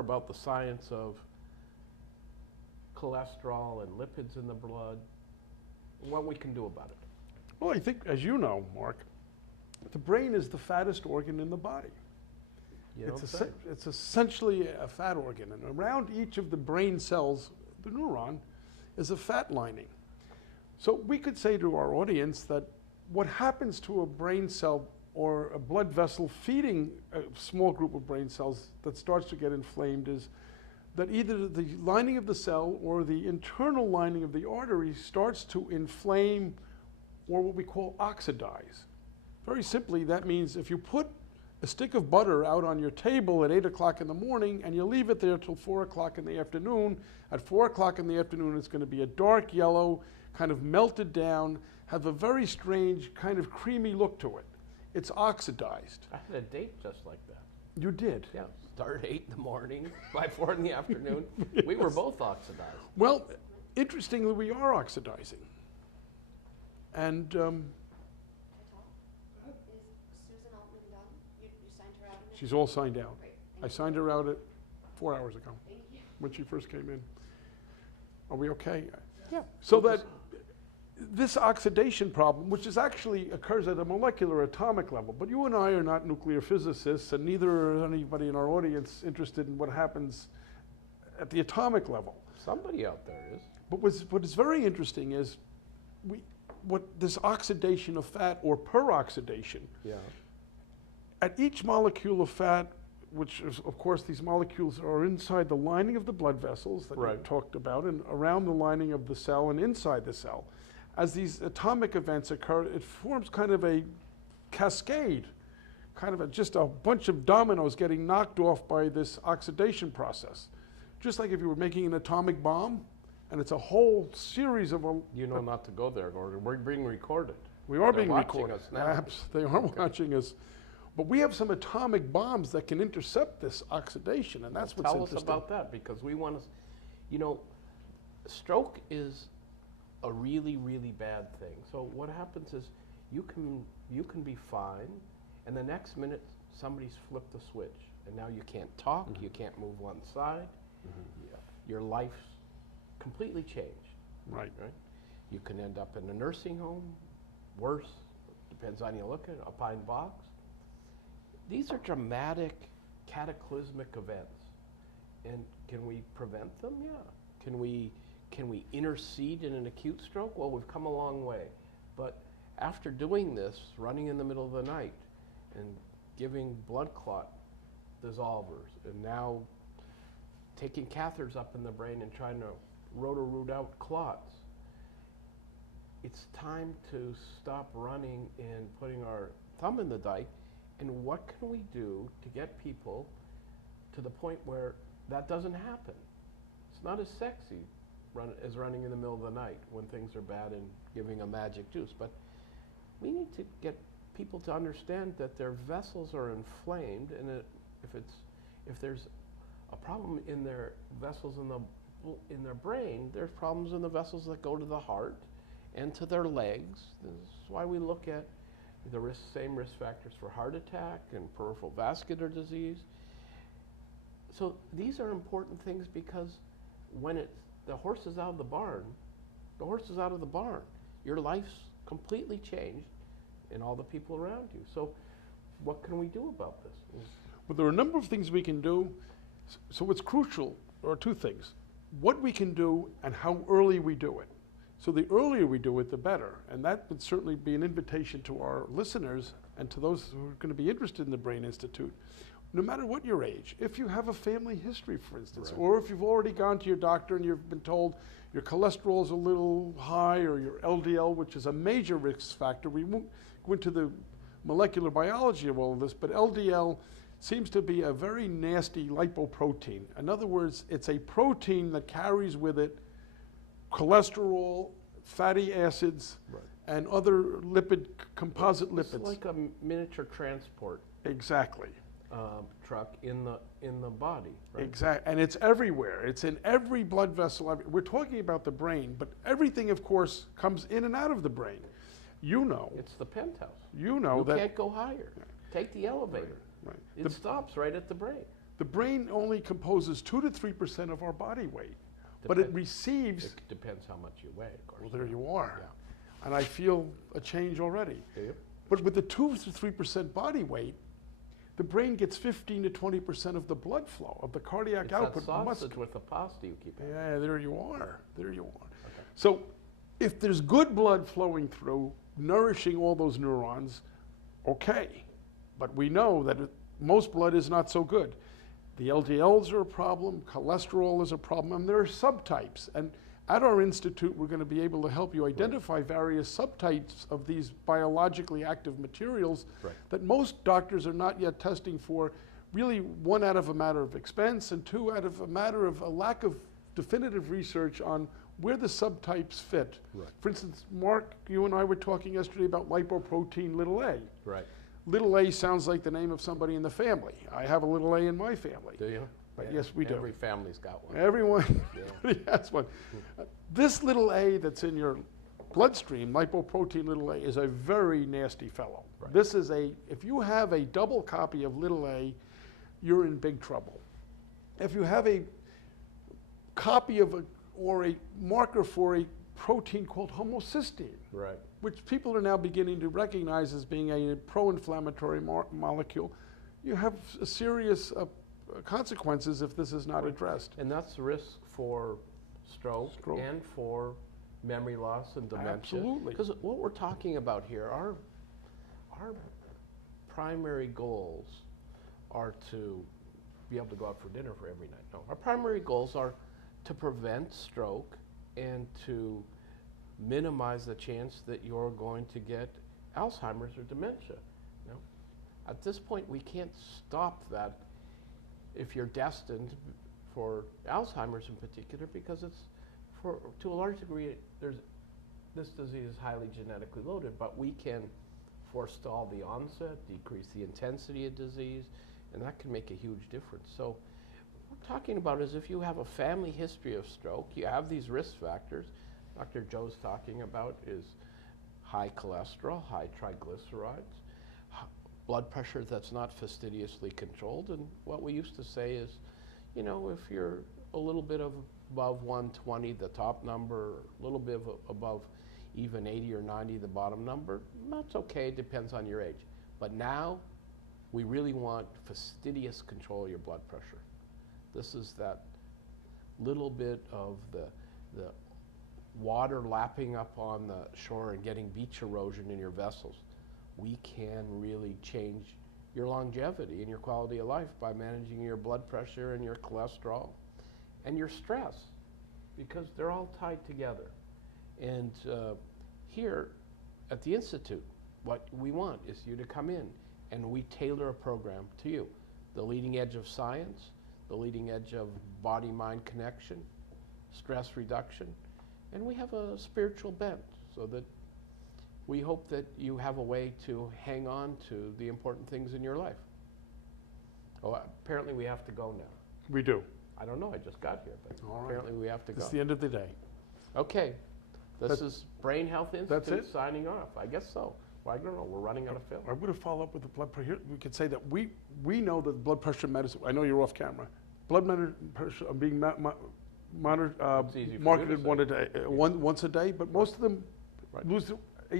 about the science of cholesterol and lipids in the blood, what we can do about it. Well, I think, as you know, Mark, the brain is the fattest organ in the body. It's essentially a fat organ, and around each of the brain cells, the neuron, is a fat lining. So we could say to our audience that what happens to a brain cell or a blood vessel feeding a small group of brain cells that starts to get inflamed is that either the lining of the cell or the internal lining of the artery starts to inflame or what we call oxidize. Very simply, that means if you put a stick of butter out on your table at 8 o'clock in the morning and you leave it there till 4 o'clock in the afternoon, at 4 o'clock in the afternoon it's going to be a dark yellow, kind of melted down, have a very strange kind of creamy look to it. It's oxidized. I had a date just like that. You did? Yeah, start at 8 in the morning, by 4 in the afternoon. Yes. We were both oxidized. Well, interestingly, we are oxidizing. And Is Susan Altman done? You signed her out? she's all signed out. Great. I signed her out at 4 hours ago Thank you. when she first came in. Are we okay? Yeah. So that this oxidation problem, which is actually occurs at a molecular atomic level, but you and I are not nuclear physicists, and neither are anybody in our audience interested in what happens at the atomic level. Somebody out there is. But what is very interesting is what this oxidation of fat or peroxidation, Yeah. at each molecule of fat, which is, of course, these molecules are inside the lining of the blood vessels that Right. you talked about, and around the lining of the cell and inside the cell. As these atomic events occur, it forms kind of a cascade, kind of just a bunch of dominoes getting knocked off by this oxidation process. Just like if you were making an atomic bomb, and it's a whole series of You know not to go there, Gordon. We're being recorded. we are They're being watching recorded. us now. They are watching us. But we have some atomic bombs that can intercept this oxidation, and that's what's Tell interesting. us about that, because we want to, stroke is a really, really bad thing. So what happens is you can be fine, and the next minute somebody's flipped the switch, and now you can't talk, you can't move one side, your life's completely changed. Right. Right? You can end up in a nursing home, worse, depends on how you look at it, a pine box. These are dramatic, cataclysmic events. And can we prevent them? Yeah. Can we intercede in an acute stroke? Well, we've come a long way. But after doing this, running in the middle of the night and giving blood clot dissolvers, and now taking catheters up in the brain and trying to root out clots, it's time to stop running and putting our thumb in the dike. And what can we do to get people to the point where that doesn't happen? It's not as sexy as running in the middle of the night when things are bad and giving a magic juice. But we need to get people to understand that their vessels are inflamed, and if there's a problem in their vessels in their brain, there's problems in the vessels that go to the heart and to their legs. This is why we look at the same risk factors for heart attack and peripheral vascular disease. So these are important things, because when the horse is out of the barn, the horse is out of the barn. Your life's completely changed and all the people around you. So what can we do about this? Well, there are a number of things we can do. So what's crucial are two things: what we can do and how early we do it. So the earlier we do it, the better. And that would certainly be an invitation to our listeners and to those who are going to be interested in the Brain Institute. No matter what your age, if you have a family history, for instance, Right. or if you've already gone to your doctor and you've been told your cholesterol is a little high, or your LDL, which is a major risk factor. We won't go into the molecular biology of all of this, but LDL seems to be a very nasty lipoprotein. In other words, it's a protein that carries with it cholesterol, fatty acids, Right. and other composite lipids. It's like a miniature transport Exactly. truck in the body, right? Exactly, and it's everywhere. It's in every blood vessel. We're talking about the brain, but everything, of course, comes in and out of the brain. You know. It's the penthouse. You know You that. can't go higher. Take the elevator. Right. It stops right at the brain. The brain only composes 2 to 3% of our body weight, but it receives. It depends how much you weigh, of course. Well, there you are. Yeah. And I feel a change already. Do you? But with the 2 to 3% body weight, the brain gets 15 to 20% of the blood flow, of the cardiac It's output. that sausage with the pasta you keep having. Yeah, there you are. There you are. Okay. So if there's good blood flowing through, nourishing all those neurons, okay. But we know that most blood is not so good. The LDLs are a problem, cholesterol is a problem, and there are subtypes. And at our institute, we're going to be able to help you identify various subtypes of these biologically active materials that most doctors are not yet testing for, really one out of a matter of expense, and two out of a matter of a lack of definitive research on where the subtypes fit. Right. For instance, Mark, you and I were talking yesterday about lipoprotein little a. Right. Little a sounds like the name of somebody in the family. I have a little a in my family. Do you? But Yeah. yes, we do. Every family's got one. Everyone Yeah. has one. This little a that's in your bloodstream, lipoprotein little a, is a very nasty fellow. Right. This is if you have a double copy of little a, you're in big trouble. If you have a copy of or a marker for a protein called homocysteine, Right. which people are now beginning to recognize as being a pro-inflammatory molecule, you have serious consequences if this is not addressed. And that's the risk for stroke. And for memory loss and dementia. Absolutely. Because what we're talking about here, our primary goals are to be able to go out for dinner for every night. No, our primary goals are to prevent stroke and to minimize the chance that you're going to get Alzheimer's or dementia. You know? At this point, we can't stop that if you're destined for Alzheimer's in particular, because it's, to a large degree, this disease is highly genetically loaded, but we can forestall the onset, decrease the intensity of disease, and that can make a huge difference. So what we're talking about is if you have a family history of stroke, you have these risk factors. Dr. Joe's talking about is high cholesterol, high triglycerides, blood pressure that's not fastidiously controlled, and what we used to say is, you know, if you're a little bit above 120, the top number, a little bit above even 80 or 90, the bottom number, that's okay, depends on your age. But now, we really want fastidious control of your blood pressure. This is that little bit of the water lapping up on the shore and getting beach erosion in your vessels. We can really change your longevity and your quality of life by managing your blood pressure and your cholesterol and your stress, because they're all tied together. And here at the Institute, what we want is you to come in and we tailor a program to you. The leading edge of science, the leading edge of body-mind connection, stress reduction, and we have a spiritual bent so that we hope that you have a way to hang on to the important things in your life. Oh, apparently we have to go now. We do. I don't know, I just got here, but All right. apparently we have to go. It's the end of the day. Okay, this is Brain Health That's Institute it? signing off. I guess so. Well, I don't know, we're running out of film. I'm going to follow up with the blood pressure. We could say that we know that blood pressure medicine, I know you're off camera, blood pressure are being It's easy for you to marketed say. once a day, but most of them Right. lose